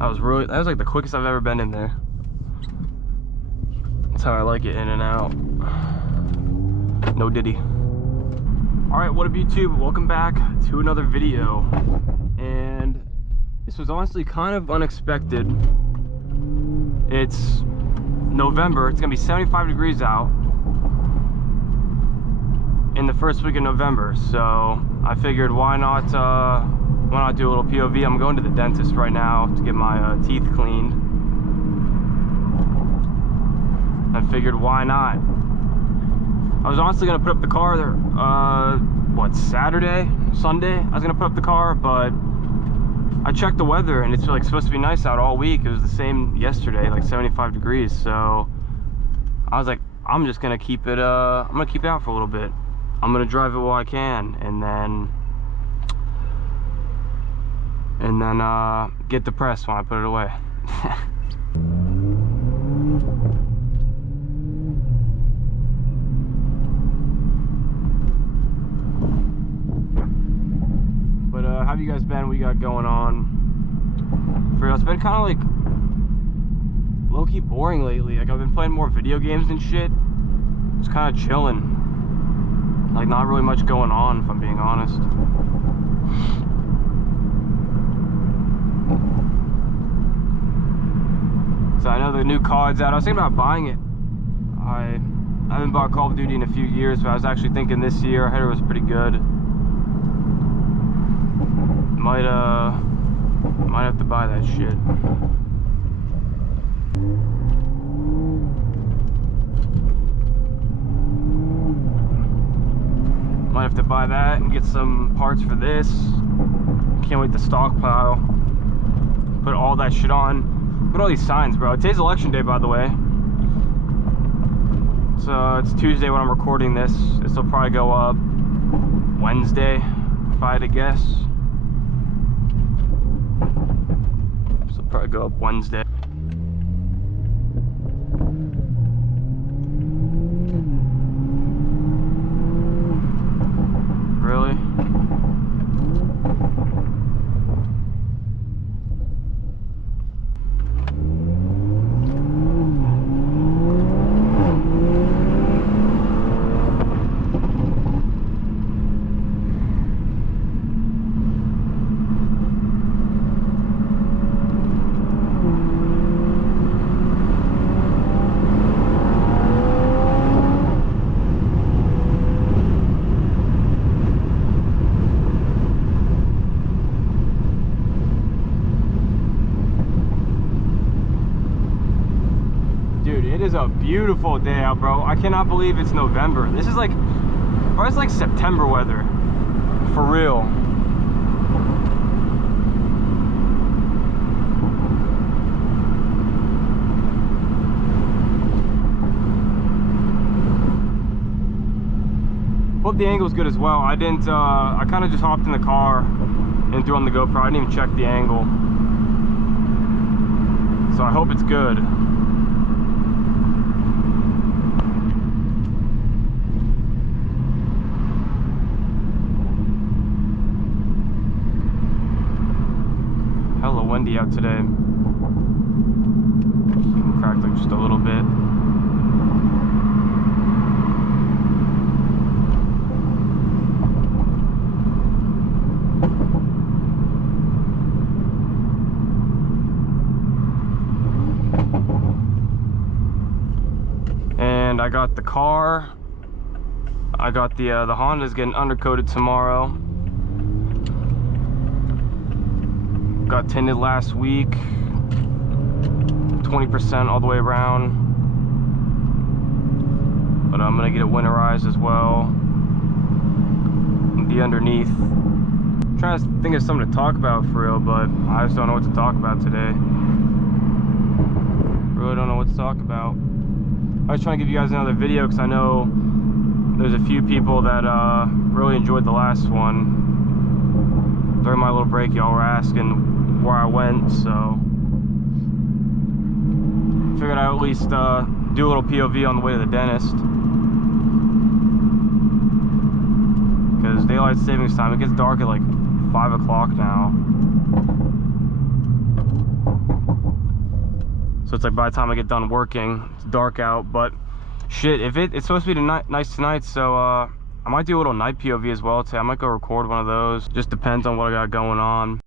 That was like the quickest I've ever been in there. That's how I like it, in and out. No diddy. Alright, what up YouTube? Welcome back to another video. And this was honestly kind of unexpected. It's November, it's gonna be 75 degrees out in the first week of November, so I figured why not do a little POV. I'm going to the dentist right now to get my teeth cleaned. I figured why not. I was honestly gonna put up the car there, what, Sunday? I was gonna put up the car, but I checked the weather and it's like supposed to be nice out all week. It was the same yesterday, like 75 degrees. So I was like, I'm just gonna keep it, I'm gonna keep it out for a little bit. I'm gonna drive it while I can, and then get depressed when I put it away. But how have you guys been? What you got going on? For real, it's been kind of like low-key boring lately. Like, I've been playing more video games and shit. Just kind of chilling. Like, not really much going on, if I'm being honest. So I know the new COD's out. I was thinking about buying it. I haven't bought Call of Duty in a few years, but I was actually thinking this year. I heard it was pretty good. Might have to buy that shit. Might have to buy that and get some parts for this. Can't wait to stockpile. Put all that shit on. Look at all these signs, bro. Today's election day, by the way. So it's Tuesday when I'm recording this. This will probably go up Wednesday, if I had to guess. This will probably go up Wednesday. Really? It is a beautiful day out, bro. I cannot believe it's November. This is like, bro, it's like September weather. For real. Hope the angle's good as well. I didn't, I kind of just hopped in the car and threw on the GoPro. I didn't even check the angle. So I hope it's good. Hella windy out today. Cracked like just a little bit. And I got the car. I got the Honda's getting undercoated tomorrow. Got tinted last week, 20% all the way around, but I'm gonna get it winterized as well. The underneath. I'm trying to think of something to talk about for real, but I just don't know what to talk about today. Really don't know what to talk about. I was trying to give you guys another video because I know there's a few people that really enjoyed the last one. During my little break, y'all were asking where I went, so figured I'd at least do a little POV on the way to the dentist, because daylight savings time, it gets dark at like 5 o'clock now. So it's like by the time I get done working, it's dark out. But shit, if it's supposed to be nice tonight, so I might do a little night POV as well today. I might go record one of those. Just depends on what I got going on.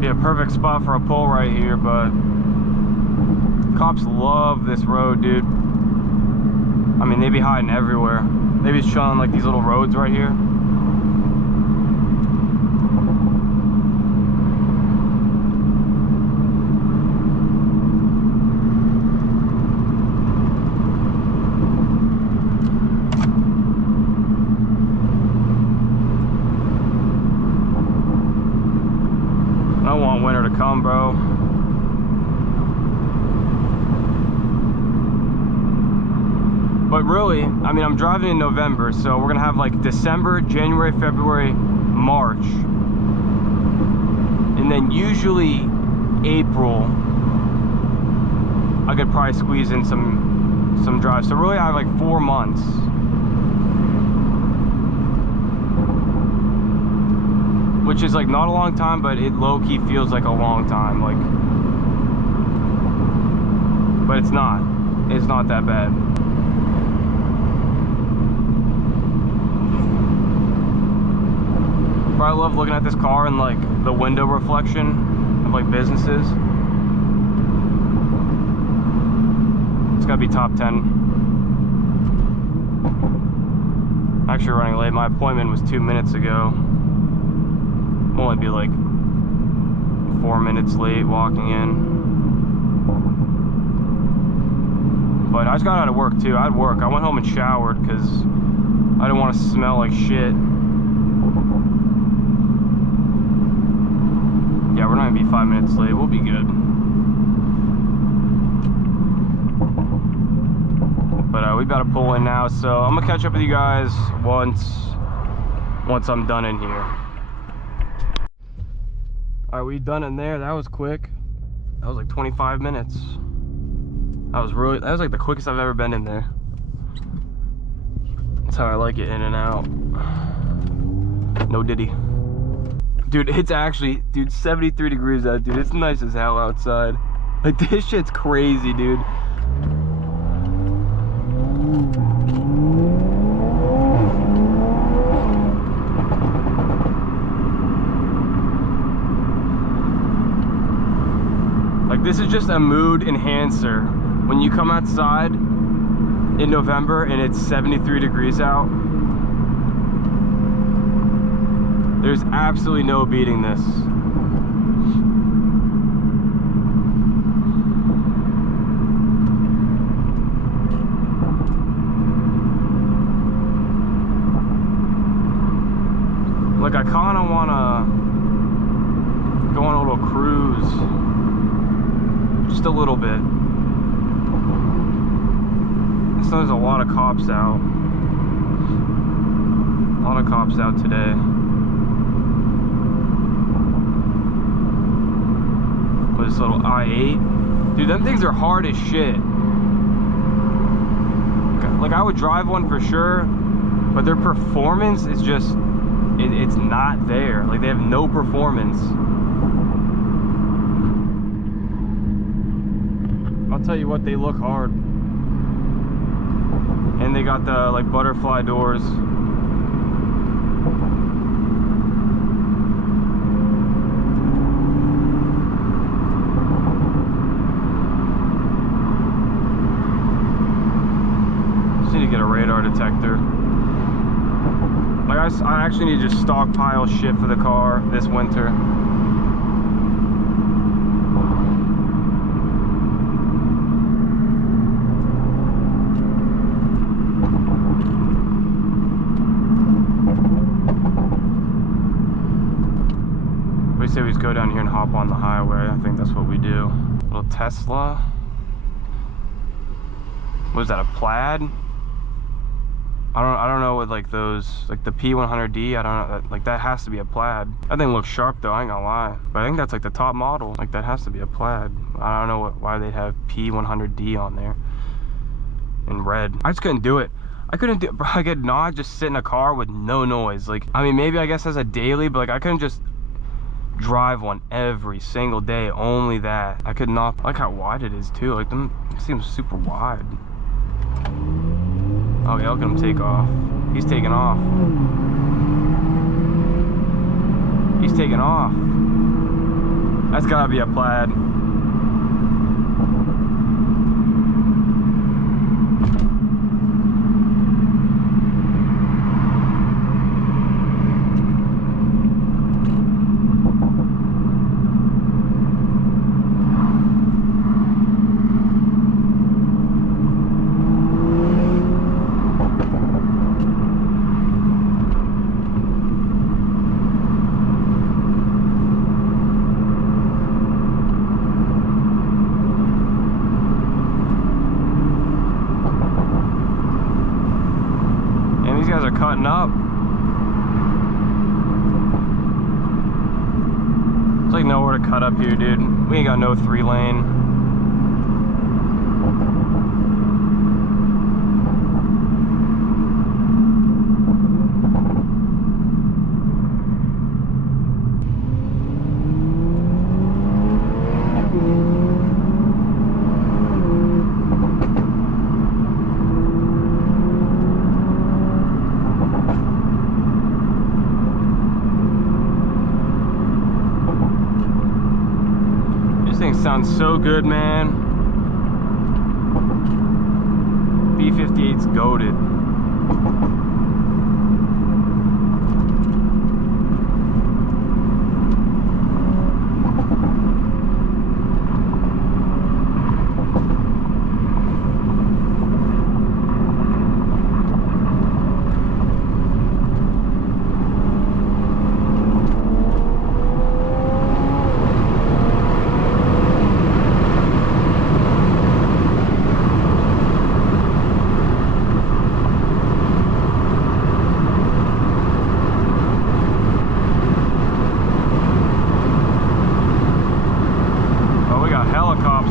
Be a perfect spot for a pull right here, but cops love this road, dude. I mean, they be hiding everywhere. They be showing like these little roads right here. I want winter to come, bro. But really, I mean, I'm driving in November, so we're gonna have like December, January, February, March, and then usually April I could probably squeeze in some drives. So really I have like 4 months. Which is like not a long time, but it low-key feels like a long time. Like, but it's not. It's not that bad. But I love looking at this car and like the window reflection of like businesses. It's gotta be top 10. Actually running late. My appointment was 2 minutes ago. Only be like 4 minutes late walking in. But I just got out of work too. I had work. I went home and showered because I didn't want to smell like shit. Yeah, we're not gonna be 5 minutes late. We'll be good. But we gotta pull in now, so I'm gonna catch up with you guys once I'm done in here. All right, we done in there. That was quick. That was like 25 minutes. That was like the quickest I've ever been in there. That's how I like it, in and out. No diddy. Dude, it's actually, dude, 73 degrees out, dude. It's nice as hell outside. Like, this shit's crazy, dude. Like, this is just a mood enhancer. When you come outside in November and it's 73 degrees out, there's absolutely no beating this. Like, I kind of want to go on a little cruise. Just a little bit. So there's a lot of cops out. A lot of cops out today. With this little I-8. Dude, them things are hard as shit. Like, I would drive one for sure, but their performance is just, it's not there. Like, they have no performance. I'll tell you what, they look hard. And they got the like butterfly doors. Just need to get a radar detector. Like, I actually need to just stockpile shit for the car this winter. We say we just go down here and hop on the highway. I think that's what we do. Little Tesla. What is that, a Plaid? I don't know what, like, those, like the P100D, I don't know, like, that has to be a Plaid. That thing looks sharp though, I ain't gonna lie. But I think that's like the top model. Like, that has to be a Plaid. I don't know why they have P100D on there in red. I just couldn't do it. I couldn't do, bro, I could not just sit in a car with no noise. Like, I mean, maybe I guess as a daily, but like I couldn't just drive one every single day, only that. I could not. I like how wide it is too. Like, them seems super wide. Oh yeah, look at him take off. He's taking off. He's taking off. That's gotta be a plaid. Guys are cutting up. It's like nowhere to cut up here, dude. We ain't got no 3-lane. Sounds so good, man. B58's goated.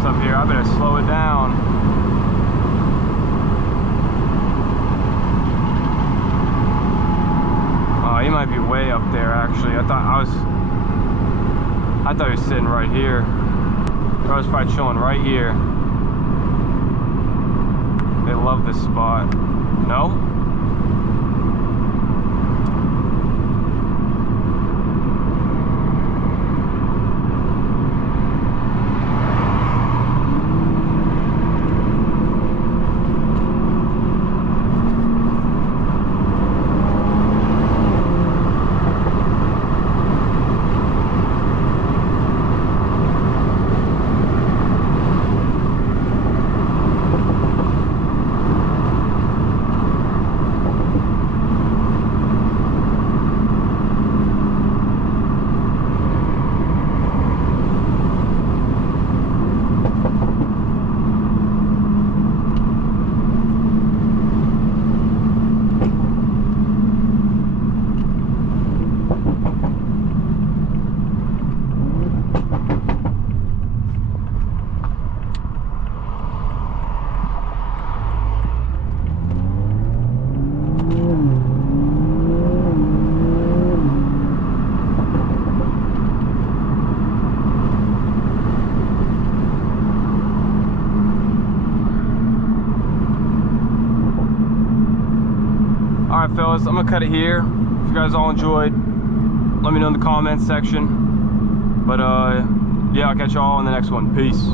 Up here, I better slow it down. Oh, he might be way up there actually. I thought he was sitting right here. I was probably chilling right here. They love this spot. No? Alright fellas, I'm gonna cut it here. If you guys all enjoyed, let me know in the comments section. But yeah, I'll catch y'all in the next one. Peace.